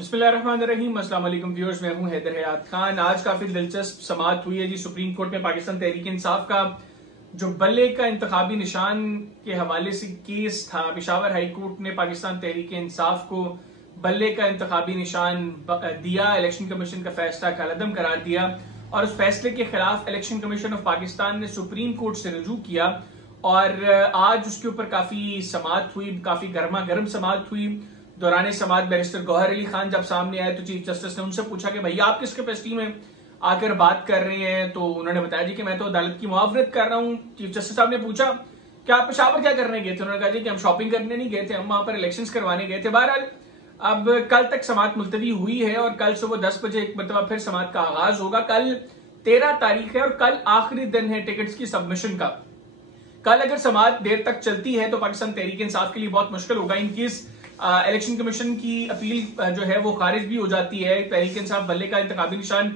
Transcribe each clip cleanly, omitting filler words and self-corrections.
बिस्मिल्लाहिर्रहमानिर्रहीम। अस्सलाम वालेकुम व्यूअर्स, मैं हूं हैदर हयात खान। आज काफी दिलचस्प समाअत हुई है जी सुप्रीम कोर्ट में पाकिस्तान तहरीक इंसाफ का जो बल्ले का इंतखाबी निशान के हवाले से केस था। पेशावर हाई कोर्ट ने पाकिस्तान तहरीक इंसाफ को बल्ले का इंतखाबी निशान दिया। इलेक्शन कमीशन का फैसला कलअदम करार दिया और उस फैसले के खिलाफ इलेक्शन कमीशन ऑफ पाकिस्तान ने सुप्रीम कोर्ट से रुजू किया और आज उसके ऊपर काफी समाअत हुई, काफी गर्मा गर्म समाअत हुई। दौरान समाअत बैरिस्टर गौहर अली खान जब सामने आए तो चीफ जस्टिस ने उनसे पूछा कि भैया आप किस कैपेसिटी में आकर बात कर रहे हैं, तो उन्होंने बताया जी कि मैं तो अदालत की मुआवरत कर रहा हूं। चीफ जस्टिस साहब ने पूछा कि आप पेशावर क्या करने गए थे, उन्होंने कहा जी कि हम शॉपिंग करने नहीं गए थे, हम वहां पर इलेक्शंस करवाने गए थे। बहरहाल अब कल तक समाअत मुलतवी हुई है और कल सुबह 10 बजे एक मरतबा फिर समाअत का आगाज होगा। कल 13 तारीख है और कल आखिरी दिन है टिकट्स की सबमिशन का। कल अगर समाअत देर तक चलती है तो पाकिस्तान तहरीक इंसाफ के लिए बहुत मुश्किल होगा। इनकेस इलेक्शन कमीशन की अपील जो है वो खारिज भी हो जाती है, तहरीक इंसाफ बल्ले का इंतखाबी निशान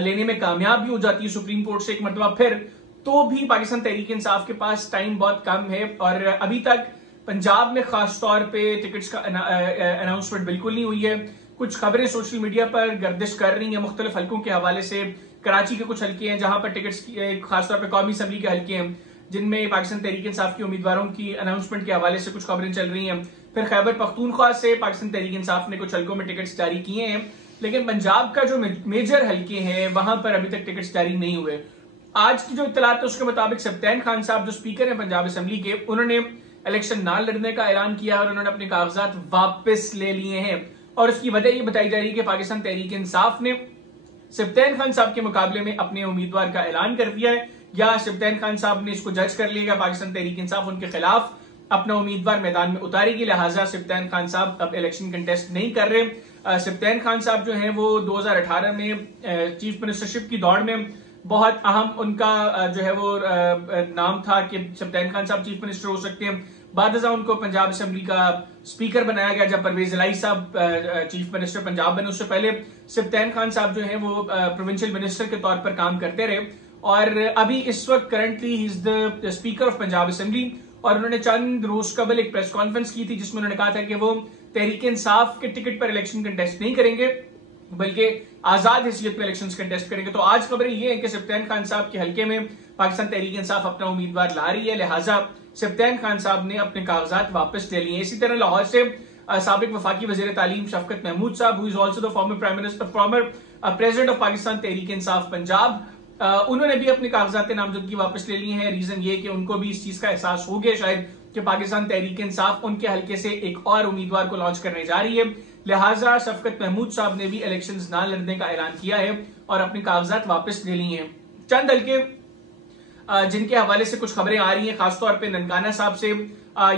लेने में कामयाब भी हो जाती है सुप्रीम कोर्ट से एक मरतबा फिर, तो भी पाकिस्तान तहरीक इंसाफ के पास टाइम बहुत कम है। और अभी तक पंजाब में खास तौर पे टिकट्स का अनाउंसमेंट बिल्कुल नहीं हुई है। कुछ खबरें सोशल मीडिया पर गर्दिश कर रही है मुख्तलिफ हल्कों के हवाले से। कराची के कुछ हल्के हैं जहां पर टिकट्स खासतौर पर कौमी असम्बली के हल्के हैं जिनमें पाकिस्तान तहरीक इंसाफ के उम्मीदवारों की अनाउंसमेंट के हवाले से कुछ खबरें चल रही हैं। फिर खैबर पख्तूनख्वा से पाकिस्तान तहरीक इंसाफ ने कुछ हल्कों में टिकट्स जारी किए हैं, लेकिन पंजाब का जो मेजर हल्के हैं वहां पर अभी तक टिकट्स जारी नहीं हुए। आज की जो इत्तलात है उसके मुताबिक सब्तैन खान साहब जो स्पीकर हैं पंजाब असम्बली के, उन्होंने इलेक्शन ना लड़ने का ऐलान किया और उन्होंने अपने कागजात वापस ले लिए हैं। और उसकी वजह ये बताई जा रही है कि पाकिस्तान तहरीक इंसाफ ने सब्तैन खान साहब के मुकाबले में अपने उम्मीदवार का ऐलान कर दिया है, या सब्तैन खान साहब ने इसको जज कर लिया पाकिस्तान तहरीक इंसाफ उनके खिलाफ अपना उम्मीदवार मैदान में उतारेगी, लिहाजा सब्तैन खान साहब अब इलेक्शन कंटेस्ट नहीं कर रहे। सब्तैन खान साहब जो हैं वो 2018 में चीफ मिनिस्टरशिप की दौड़ में बहुत अहम उनका जो है वो नाम था कि सब्तैन खान साहब चीफ मिनिस्टर हो सकते हैं। बाद उनको पंजाब असम्बली का स्पीकर बनाया गया जब परवेज इलाही साहब चीफ मिनिस्टर पंजाब बने। उससे पहले सब्तैन खान साहब जो है वो प्रोविंशियल मिनिस्टर के तौर पर काम करते रहे और अभी इस वक्त currently he is the speaker of Punjab assembly. और उन्होंने चंद रोज कबल एक प्रेस कॉन्फ्रेंस की थी जिसमें उन्होंने कहा था कि वो तहरीक इंसाफ के टिकट पर इलेक्शन कंटेस्ट नहीं करेंगे बल्कि आजाद हैसियत में इलेक्शंस कंटेस्ट करेंगे। तो आज खबरें ये है कि सब्तैन खान साहब के हल्के में पाकिस्तान तहरीक इंसाफ अपना उम्मीदवार ला रही है, लिहाजा सब्तैन खान साहब ने अपने कागजात वापस ले लिए। इसी तरह लाहौर से साबिक वफाकी वजीर तालीम Shafqat Mahmood sahab, who is also the former prime minister former president of Pakistan Tehreek Insaf Punjab, उन्होंने भी अपनी कागजात नामजदगी वापस ले ली हैं। रीजन ये कि उनको भी इस चीज का एहसास हो गया शायद कि पाकिस्तान तहरीक इंसाफ उनके हल्के से एक और उम्मीदवार को लॉन्च करने जा रही है, लिहाजा शफकत महमूद साहब ने भी इलेक्शंस ना लड़ने का ऐलान किया है और अपनी कागजात वापस ले ली हैं। चंद हल्के जिनके हवाले से कुछ खबरें आ रही हैं, खासतौर पर ननकाना साहब से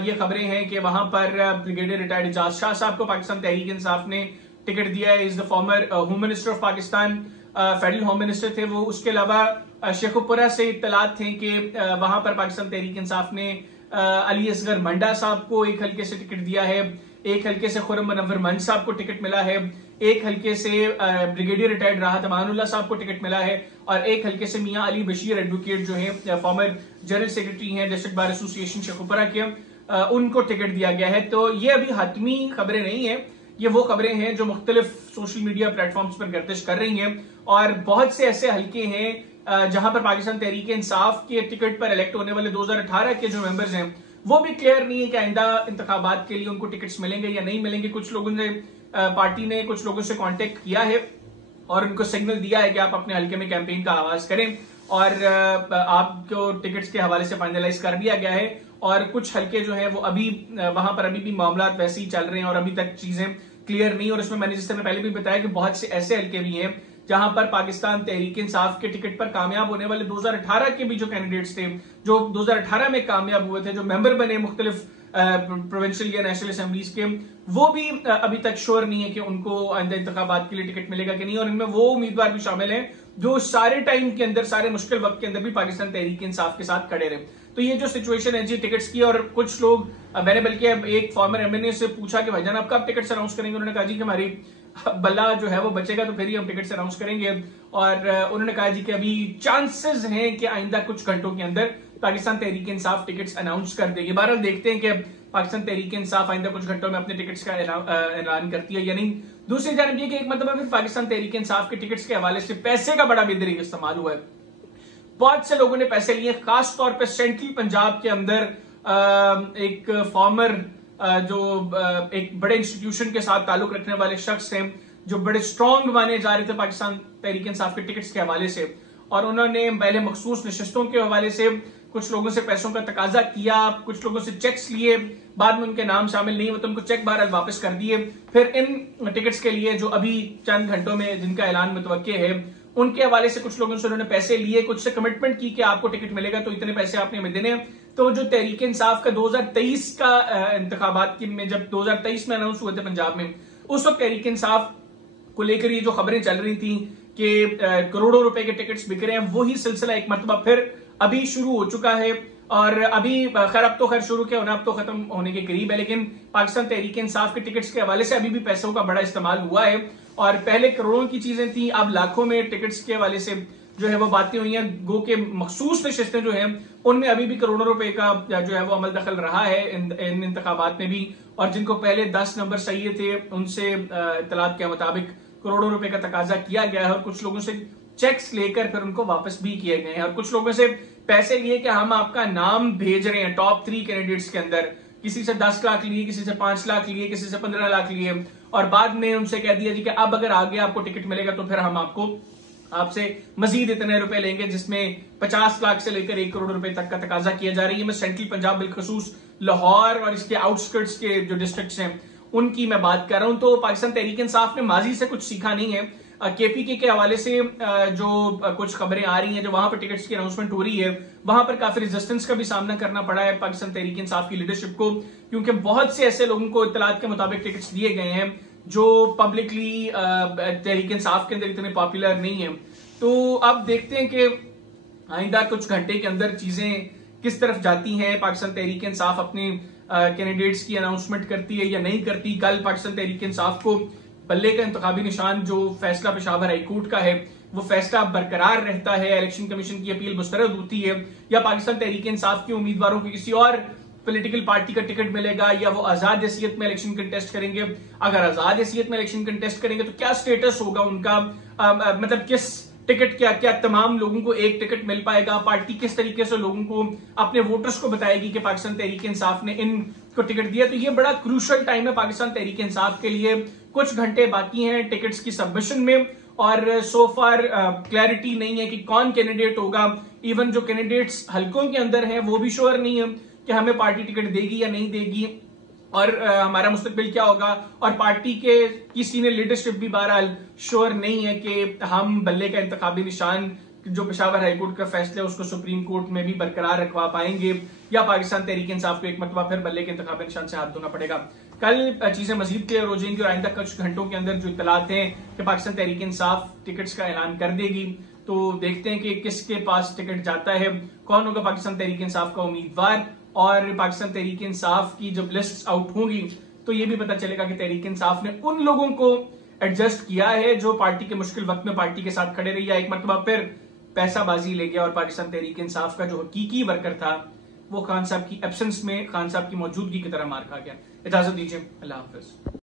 ये खबरें हैं कि वहां पर ब्रिगेडियर रिटायर्ड एजाज शाह साहब को पाकिस्तान तहरीक इंसाफ ने टिकट दिया है। Is the former home minister of Pakistan, federal home minister थे वो। उसके अलावा शेखुपुरा से इत्तलात थे कि वहां पर पाकिस्तान तहरीक इंसाफ ने अली असगर मंडा साहब को एक हल्के से टिकट दिया है, एक हल्के से खुर्रम मुनव्वर मंच साहब को टिकट मिला है, एक हल्के से ब्रिगेडियर रिटायर्ड राहत अमानुल्लाह साहब को टिकट मिला है और एक हल्के से मियां अली बशीर एडवोकेट जो है फॉर्मर जनरल सेक्रेटरी हैं डिस्ट्रिक्ट बार एसोसिएशन शेखुपुरा के, उनको टिकट दिया गया है। तो ये अभी हतमी खबरें नहीं है, ये वो खबरें हैं जो मुख्तलिफ सोशल मीडिया प्लेटफॉर्म्स पर गर्दिश कर रही हैं और बहुत से ऐसे हल्के हैं जहां पर पाकिस्तान तहरीक इंसाफ के टिकट पर इलेक्ट होने वाले 2018 के जो मेंबर्स हैं वो भी क्लियर नहीं है कि आइंदा इंतखाबात के लिए उनको टिकट्स मिलेंगे या नहीं मिलेंगे। कुछ लोगों ने पार्टी ने कुछ लोगों से कांटेक्ट किया है और उनको सिग्नल दिया है कि आप अपने हल्के में कैंपेन का आगाज करें और आपको टिकट्स के हवाले से फाइनलाइज कर दिया गया है। और कुछ हल्के जो है वो अभी वहां पर अभी भी मामला वैसे ही चल रहे हैं और अभी तक चीजें क्लियर नहीं। और इसमें मैंने जिस तरह पहले भी बताया कि बहुत से ऐसे हल्के भी हैं जहां पर पाकिस्तान तहरीक इंसाफ के टिकट पर कामयाब होने वाले 2018 के भी जो कैंडिडेट्स थे, जो 2018 में कामयाब हुए थे, जो मेंबर बने मुख्तलिफ प्रोविंशियल या नेशनल असेंबलीज के, वो भी अभी तक श्योर नहीं है कि उनको आइंदा इंतखाबात के लिए टिकट मिलेगा कि नहीं। और इनमें वो उम्मीदवार भी शामिल हैं जो सारे टाइम के अंदर, सारे मुश्किल वक्त के अंदर भी पाकिस्तान तहरीक इंसाफ के साथ खड़े रहे। तो ये जो सिचुएशन है जी टिकट्स की, और कुछ लोग, मैंने बल्कि एक फॉर्मर एमएनए से पूछा कि भाईजान आप कब टिकट्स अनाउंस करेंगे, उन्होंने कहा जी कि हमारी बल्ला जो है वो बचेगा तो फिर ही हम टिकट्स अनाउंस करेंगे। और उन्होंने कहा जी कि अभी चांसेस हैं कि आइंदा कुछ घंटों के अंदर पाकिस्तान तहरीक इंसाफ टिकट्स अनाउंस कर देगी। बहरहाल देखते हैं कि पाकिस्तान तहरीक इंसाफ आइंदा कुछ घंटों में अपने टिकट्स का ऐलान करती है या नहीं। दूसरी जानब यह कि एक मतलब फिर पाकिस्तान तहरीक इंसाफ के टिकट्स के हवाले से पैसे का बड़ा बेहतरीन इस्तेमाल हुआ है। बहुत से लोगों ने पैसे लिए, खास तौर पर सेंट्रल पंजाब के अंदर एक फॉर्मर जो एक बड़े इंस्टीट्यूशन के साथ ताल्लुक रखने वाले शख्स हैं, जो बड़े स्ट्रॉन्ग माने जा रहे थे पाकिस्तान तहरीक इंसाफ के टिकट्स के हवाले से, और उन्होंने पहले मखसूस नशिस्तों के हवाले से कुछ लोगों से पैसों का तकाजा किया, कुछ लोगों से चेक्स लिए, बाद में उनके नाम शामिल नहीं हुए तो उनको चेक बहरहाल वापस कर दिए। फिर इन टिकट्स के लिए जो अभी चंद घंटों में जिनका ऐलान मुतवक्के है, उनके हवाले से कुछ लोगों से उन्होंने पैसे लिए, कुछ से कमिटमेंट की कि आपको टिकट मिलेगा तो इतने पैसे आपने हमें देने। तो जो तहरीक इंसाफ का 2023 का इंतखाबात में जब 2023 में अनाउंस हुए थे पंजाब में, उस वक्त तहरीक इंसाफ को लेकर ये जो खबरें चल रही थी कि करोड़ों रुपए के टिकट्स बिक रहे हैं, वही सिलसिला एक मरतबा फिर अभी शुरू हो चुका है। और अभी खैर अब तो खैर शुरू किया होना, अब तो खत्म होने के करीब है, लेकिन पाकिस्तान तहरीक इंसाफ के टिकट्स के हवाले से अभी भी पैसों का बड़ा इस्तेमाल हुआ है। और पहले करोड़ों की चीजें थी, अब लाखों में टिकट्स के हवाले से जो है वो बातें हुई हैं। गो के मखसूस नशिस्तें जो हैं उनमें अभी भी करोड़ों रुपए का जो है वो अमल दखल रहा है इन इंतखाबात में भी। और जिनको पहले 10 नंबर चाहिए थे उनसे इत्तलात के मुताबिक करोड़ों रुपए का तकाजा किया गया है, और कुछ लोगों से चेक्स लेकर फिर उनको वापस भी किए गए हैं। और कुछ लोगों से पैसे लिए कि हम आपका नाम भेज रहे हैं टॉप 3 कैंडिडेट्स के अंदर, किसी से 10 लाख लिए, किसी से 5 लाख लिए, किसी से 15 लाख लिए, और बाद में उनसे कह दिया जी कि अब अगर आगे आपको टिकट मिलेगा तो फिर हम आपसे मजीद इतने रुपए लेंगे, जिसमें 50 लाख से लेकर 1 करोड़ रुपए तक का तकाजा किया जा रही है। मैं सेंट्रल पंजाब बिलखसूस लाहौर और इसके आउटस्कर्ट्स के जो डिस्ट्रिक्ट्स हैं उनकी मैं बात कर रहा हूं। तो पाकिस्तान तहरीक इंसाफ ने माजी से कुछ सीखा नहीं है। केपीके के हवाले से जो कुछ खबरें आ रही हैं, जो वहां पर टिकट्स की अनाउंसमेंट हो रही है, वहां पर काफी रेजिस्टेंस का भी सामना करना पड़ा है पाकिस्तान तहरीक इंसाफ की लीडरशिप को, क्योंकि बहुत से ऐसे लोगों को इत्तलात के मुताबिक टिकट्स दिए गए हैं जो पब्लिकली तहरीक इंसाफ के अंदर इतने पॉपुलर नहीं है। तो अब देखते हैं कि आइंदा कुछ घंटे के अंदर चीजें किस तरफ जाती हैं। पाकिस्तान तहरीक इंसाफ अपने कैंडिडेट्स की अनाउंसमेंट करती है या नहीं करती। कल पाकिस्तान तहरीक इंसाफ को बल्ले का इंतखाबी निशान जो फैसला पेशावर हाईकोर्ट का है वो फैसला बरकरार रहता है, इलेक्शन कमीशन की अपील मुस्तरद होती है, या पाकिस्तान तहरीक इंसाफ के उम्मीदवारों को किसी और पॉलिटिकल पार्टी का टिकट मिलेगा, या वो आजाद हैसियत में इलेक्शन कंटेस्ट करेंगे। अगर आजाद हैसियत में इलेक्शन कंटेस्ट करेंगे तो क्या स्टेटस होगा उनका, मतलब किस टिकट क्या तमाम लोगों को एक टिकट मिल पाएगा, पार्टी किस तरीके से लोगों को अपने वोटर्स को बताएगी कि पाकिस्तान तहरीक इंसाफ ने इनको टिकट दिया। तो ये बड़ा क्रूशल टाइम है पाकिस्तान तहरीक इंसाफ के लिए। कुछ घंटे बाकी हैं टिकट्स की सबमिशन में, और सो फार क्लैरिटी नहीं है कि कौन कैंडिडेट होगा। इवन जो कैंडिडेट्स हलकों के अंदर हैं वो भी श्योर नहीं है कि हमें पार्टी टिकट देगी या नहीं देगी, और हमारा मुस्तकबिल क्या होगा। और पार्टी के किसी ने लीडरशिप भी बहरहाल श्योर नहीं है कि हम बल्ले का इंतखाबी निशान जो पेशावर हाईकोर्ट का फैसला है उसको सुप्रीम कोर्ट में भी बरकरार रखवा पाएंगे, या पाकिस्तान तहरीक इंसाफ को एक मरतबा फिर बल्ले के इंतखाबी निशान से हाथ धोना पड़ेगा। कल चीजें मजीद क्लियर हो जाएंगी, और आइंदा कुछ घंटों के अंदर जो इत्तलात हैं कि पाकिस्तान तहरीक इंसाफ टिकट्स का ऐलान कर देगी। तो देखते हैं कि किसके पास टिकट जाता है, कौन होगा पाकिस्तान तहरीक इंसाफ का उम्मीदवार। और पाकिस्तान तहरीक इंसाफ की जब लिस्ट आउट होंगी तो ये भी पता चलेगा कि तहरीक इंसाफ ने उन लोगों को एडजस्ट किया है जो पार्टी के मुश्किल वक्त में पार्टी के साथ खड़े रही, या एक मरतबा फिर पैसाबाजी ले गया और पाकिस्तान तहरीक इंसाफ का जो हकीकी वर्कर था वो खान साहब की एब्सेंस में खान साहब की मौजूदगी की तरह मार खा गया। इजाजत दीजिए, अल्लाह हाफिज।